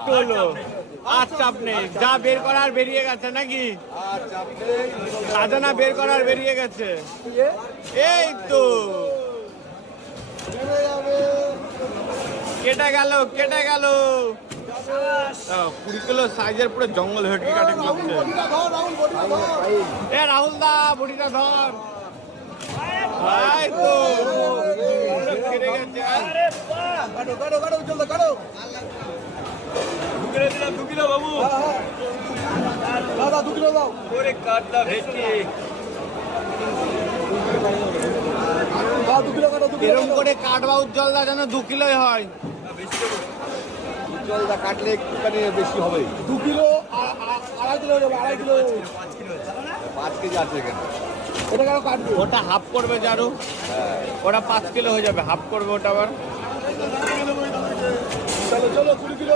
একটু হলো আর চাপ নেই, যা বের করার বেরিয়ে গেছে নাকি? খাজানা বের করার বেরিয়ে গেছে। এই তো কেটে গেল, কেটে গেল। 20 কিলো সাইজের পুরো জঙ্গল হেঁটে কাটে লাগছে। এ রাহুল দা বডিটা ধর। এই তো কেটে গেছে। কাটো কাটো কাটো চল কাটো। ঢুকে দিলাম 2 কিলো বাবু। দাদা 2 কিলো দাও। ওরে কাটলা ভেটকি। 2 কিলো কাটো 2 কিলো। এরকম করে কাটবা উজ্জ্বল দা যেন 2 কিলোই হয়। উজ্জ্বল দা কাটলে একটুখানি বেশি হবে। 2 কিলো 2.5 কিলো হবে, 2.5 কিলো 5 কেজি আছে এখানে। এটা কেন কাটবে? ওটা হাফ করবে জারু, ওটা 5 কিলো হয়ে যাবে, হাফ করবে ওটা আবার। চলো চলো 20 কিলো।